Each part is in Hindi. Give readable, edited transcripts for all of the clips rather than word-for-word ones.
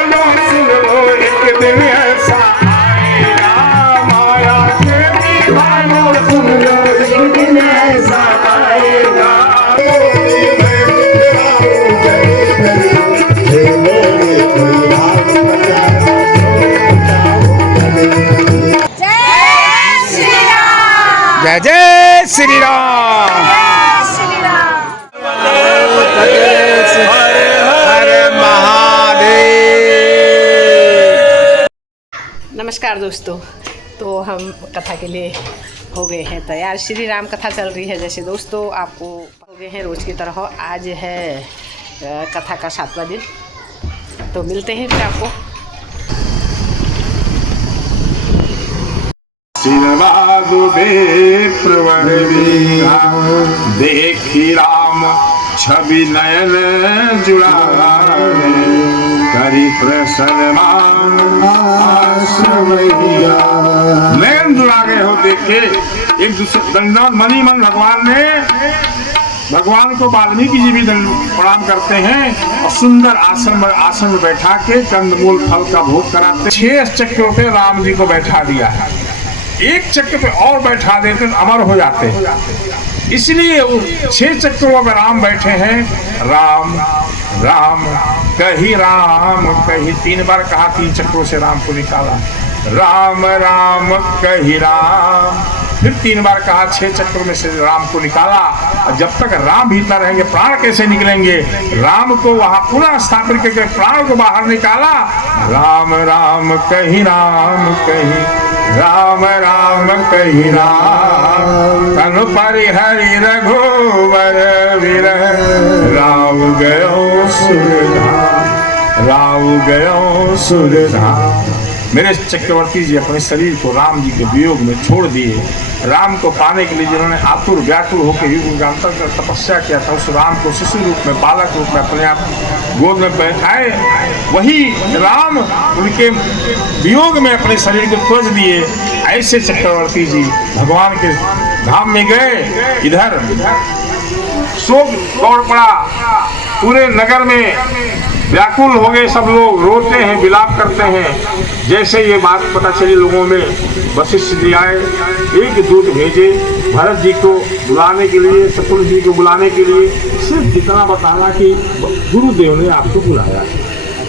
निकालो सुन लो एक दिन ऐसा आएगा, माया से निकालो सुन लो एक दिन ऐसा आएगा। जय जय श्री राम। हर महादेव। नमस्कार दोस्तों, तो हम कथा के लिए हो गए हैं तैयार। श्री राम कथा चल रही है जैसे दोस्तों आपको हो गए हैं रोज़ की तरह। आज है कथा का 7वां दिन, तो मिलते हैं फिर आपको। प्रवर देखी राम छवि नयन जुड़ावे, करी प्रसन्न नयन जुड़ा गए हो। देख के एक दूसरे दंडवत मनी मन भगवान को वाल्मीकि जी भी प्रणाम करते हैं और सुंदर आसन में बैठा के कंदमूल फल का भोग कराते। 6 चक्रों पे राम जी को बैठा दिया है, एक चक्र पे और बैठा देते तो अमर हो जाते हैं। इसलिए 6 चक्रों में राम बैठे हैं। राम राम कही 3 बार कहा, 3 चक्रों से राम को निकाला। राम राम कही राम, फिर 3 बार कहा, 6 चक्रों में से राम को निकाला। और जब तक राम भीतर रहेंगे प्राण कैसे निकलेंगे? राम को वहां पुनः स्थापित करके प्राण को बाहर निकाला। राम राम कही राम कही राम, तनु परिहरि रघुवर विरह, राव गयो सुरधाम। मेरे चक्रवर्ती जी अपने शरीर को राम जी के वियोग में छोड़ दिए। राम को पाने के लिए जिन्होंने आतुर व्याकुल होकर युगांतर कर तपस्या किया था, उस राम को शिशु रूप में, बालक रूप में अपने आप गोद में बैठाए, वही राम उनके वियोग में अपने शरीर को खोज दिए। ऐसे चक्रवर्ती जी भगवान के धाम में गए। इधर शोक दौड़ पड़ा, पूरे नगर में व्याकुल हो गए, सब लोग रोते हैं, विलाप करते हैं। जैसे ये बात पता चली लोगों में, वशिष्ठ जी आए, एक दूत भेजे भरत जी को बुलाने के लिए, शत्रुघ्न जी को बुलाने के लिए। सिर्फ इतना बताना कि गुरुदेव ने आपको बुलाया है,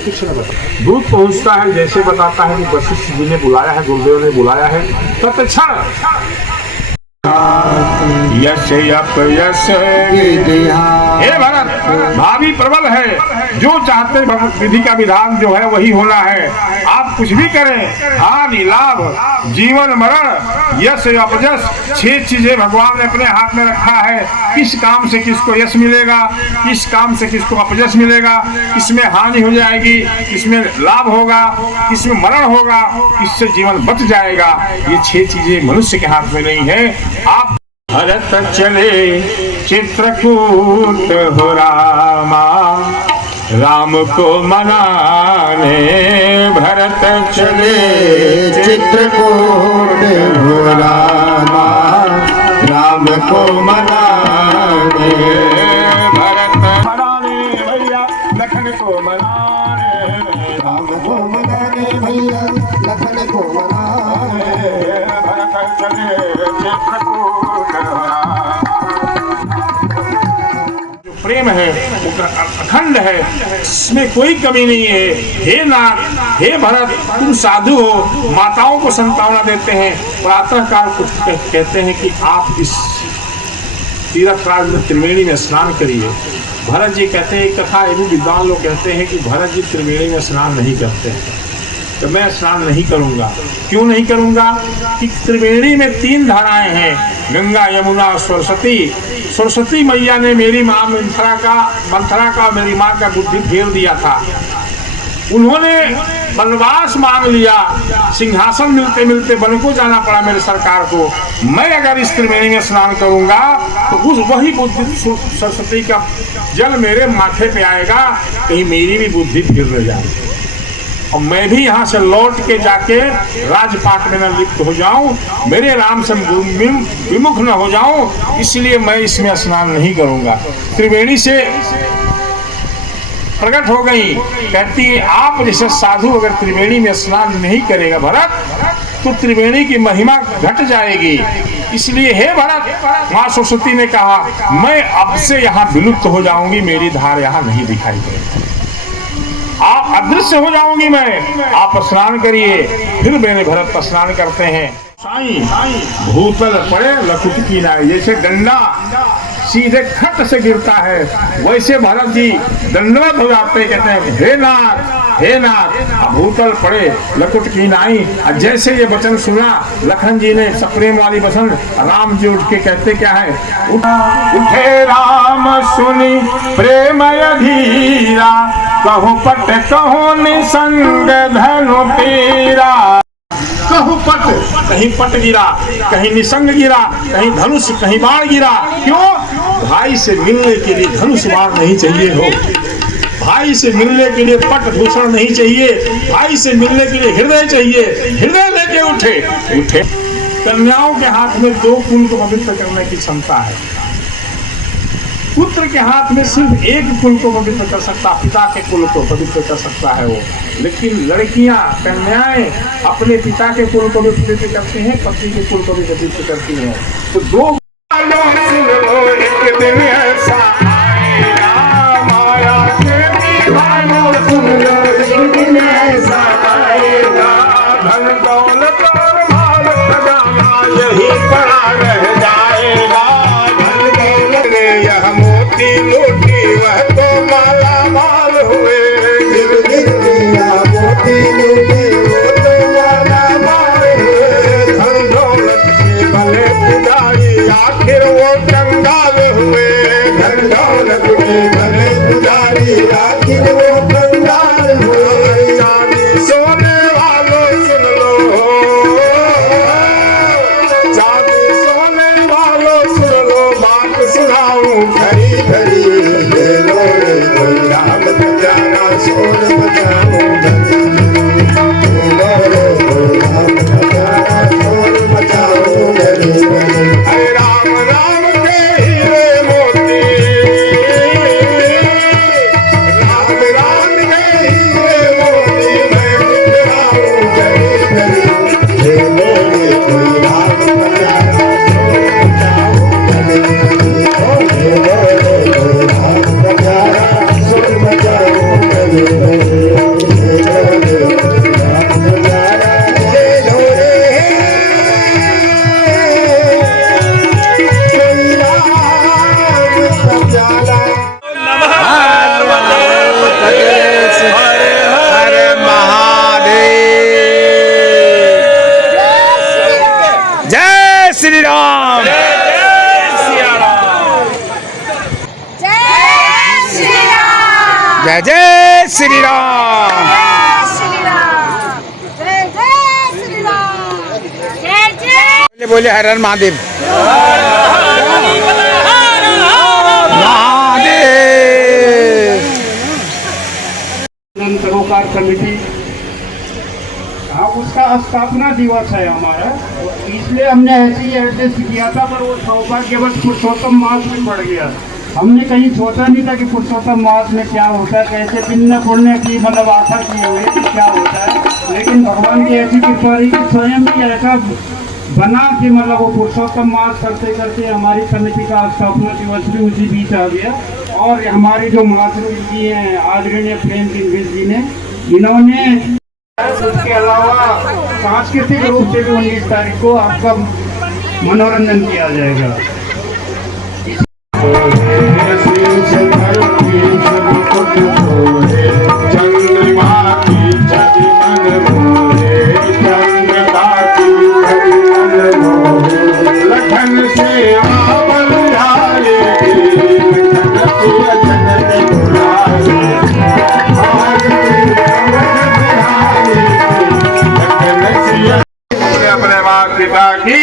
कुछ न बता। दूत पहुंचता है, जैसे बताता है कि वशिष्ठ जी ने बुलाया है, गुरुदेव ने बुलाया है, तत्क्षण यश अपयश हे भरत, भाभी प्रबल है, जो चाहते विधि का विधान जो है वही होना है। आप कुछ भी करें, हानि लाभ जीवन मरण यश अपयश 6 चीजें भगवान ने अपने हाथ में रखा है। किस काम से किसको यश मिलेगा, किस काम से किसको अपयश मिलेगा, किसमें हानि हो जाएगी, किसमें लाभ होगा, किसमें मरण होगा, किससे जीवन बच जाएगा, ये 6 चीजें मनुष्य के हाथ में नहीं है। आप भरत चले चित्रकूट हो रामा, राम को मनाने। भरत चले चित्रकूट हो रामा, राम को मनाने। भरत मनाने भैया लखन को मनाने, राम को मनाने भैया लखन को मनाने। भरत चले चित्रकूट। प्रेम है वो अखंड है, इसमें कोई कमी नहीं है। हे नाथ, हे भरत, तुम साधु हो, माताओं को संतावना देते हैं। प्रातः काल कुछ कहते हैं कि आप इस तीर्थ राज में त्रिवेणी में स्नान करिए। भरत जी कहते हैं, एक कथा ये भी विद्वान लोग कहते हैं कि भरत जी त्रिवेणी में स्नान नहीं करते हैं, तो मैं स्नान नहीं करूंगा। क्यों नहीं करूंगा? कि त्रिवेणी में 3 धाराएं हैं, गंगा यमुना सरस्वती। सरस्वती मैया ने मेरी माँ मंथरा का मेरी माँ का बुद्धि फेर दिया था। उन्होंने वनवास मांग लिया, सिंहासन मिलते मिलते वन को जाना पड़ा मेरे सरकार को। मैं अगर इस त्रिवेणी में स्नान करूंगा तो उस वही बुद्धि सरस्वती का जल मेरे माथे पे आएगा, कहीं मेरी भी बुद्धि फिर न जाए और मैं भी यहाँ से लौट के जाके राजपाट में न लिप्त हो जाऊं, मेरे राम से विमुख न हो जाऊं, इसलिए मैं इसमें स्नान नहीं करूंगा। त्रिवेणी से प्रकट हो गई। कहती है आप जैसे साधु अगर त्रिवेणी में स्नान नहीं करेगा भरत तो त्रिवेणी की महिमा घट जाएगी। इसलिए हे भरत, माँ सरस्वती ने कहा मैं अब से यहाँ विलुप्त हो जाऊंगी, मेरी धार यहाँ नहीं दिखाई देगी, आप अदृश्य हो जाओगी, मैं आप स्नान करिए। फिर मेरे भरत स्नान करते हैं। साईं भूतल पड़े लकुट की नाई, जैसे डंडा सीधे खट से गिरता है वैसे भरत जी दंडवत हो जाते, कहते हैं हे नाथ भूतल पड़े लकुट की नाई। जैसे ये वचन सुना लखन जी ने, सप्रेम वाली वचन, राम जी उठ के कहते क्या है, उठे राम सुनी प्रेम अधीरा, कहु पट कहु निसंग धनु पीरा। कहु पट, कहीं पट गिरा, कहीं निसंग गिरा, कहीं धनुष, कहीं बाण गिरा। क्यों? भाई से मिलने के लिए धनुष बाण नहीं चाहिए हो, भाई से मिलने के लिए पट भूषण नहीं चाहिए, भाई से मिलने के लिए हृदय चाहिए। हृदय लेके उठे। कन्याओं के हाथ में 2 कुल को पवित्र करने की क्षमता है। पुत्र के हाथ में सिर्फ 1 कुल को पवित्र कर सकता, पिता के कुल को पवित्र कर सकता है वो। लेकिन लड़कियां, कन्याएं अपने पिता के कुल को भी पवित्र करती हैं, पति के कुल को भी पवित्र करती हैं। तो 2 एक दिन ऐसा आएगा, माया के दीवानों सुन लो, एक दिन ऐसा आएगा, धन दौलत और माल खजाना यही पड़ा रह जाएगा। यह मोती लूटी वह तो माला माल हुए, मोती लूटी वो तो माला माल हुए, धन दौलत के भले पुजारी आखिर वो कंगाल हुए, धन दौलत के भले पुजारी आखिर वो कंगाल हुए। चांदी सोने वालों सुन लो, चांदी सोने वालों सुन लो, बात सुनाऊं घड़ी घड़ी, ले लो रे कोई राम बजाना शोर बजाऊं घड़ी, ले लो रे कोई राम बजाना शोर बजाऊं घड़ी। अरे राम राम के हीरे मोती, राम राम के हीरे मोती, मैं बिखराऊं घड़ी घड़ी, ले लो रे कोई राम बजाना शोर बजाऊं घड़ी घड़ी। जय जय श्री राम, जय जय श्री राम, जय जय। बोले हर हर महादेव, सरोकार कमेटी, उसका स्थापना दिवस है हमारा, इसलिए हमने ऐसे ही एडजस्ट किया था, पर वो सौभाग्यवश पुरुषोत्तम मास में पड़ गया। हमने कहीं सोचा नहीं था कि पुरुषोत्तम मास में क्या होता है, कैसे पुण्य पुण्य की मतलब आशा किए हुए कि क्या होता है, लेकिन भगवान की ऐसी कृपा रही कि स्वयं भी ऐसा बना कि मतलब वो पुरुषोत्तम मास करते करते हमारी समिति का स्थापना दिवस भी उसी बीच आ गया। और हमारी जो मातृ जी हैं आदरणीय प्रेम सिंह जी ने, इन्होंने उसके अलावा सांस्कृतिक रूप से भी 19 तारीख को आपका मनोरंजन किया जाएगा। चंद्रमा की जगमग मोरे, चंद्रमा की जगमग मोरे, लखन से आवल आएगी, लखन से अजनत बुलाए, अपने माता पिता की,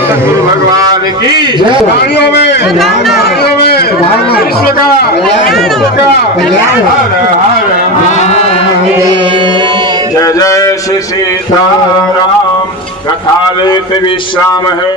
सतगुरु भगवान की वाणियों में विश्व का हर हर जय जय श्री सीताराम। कथा लेते विश्राम है।